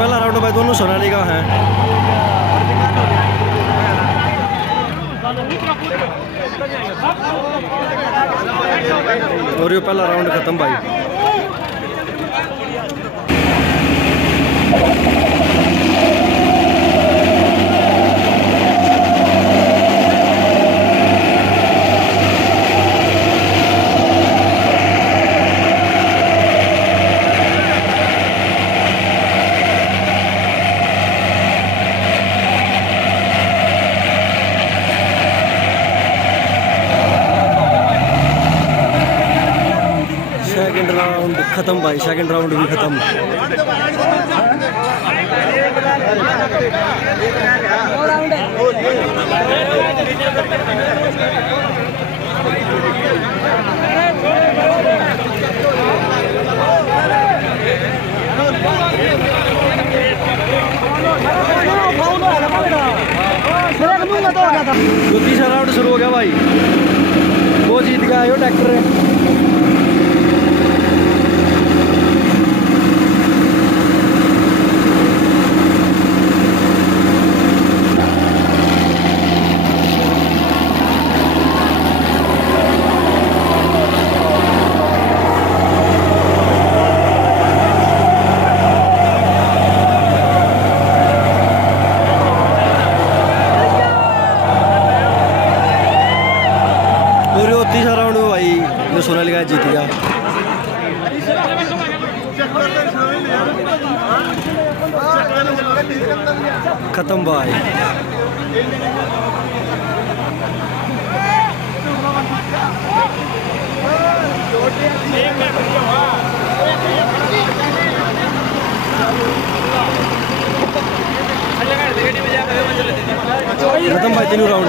पहला राउंड भाई दोनों सोनालिका हैं और ये पहला राउंड खत्म भाई। सेकंड राउंड खत्म भाई, सेकंड राउंड भी खत्म। तो तीसरा राउंड शुरू हो गया भाई, वो जीत गया है ट्रैक्टर। तीसरा राउंड में भाई जो सोनालिका जीत गया। खत्म भाई। खत्म भाई तीनों राउंड।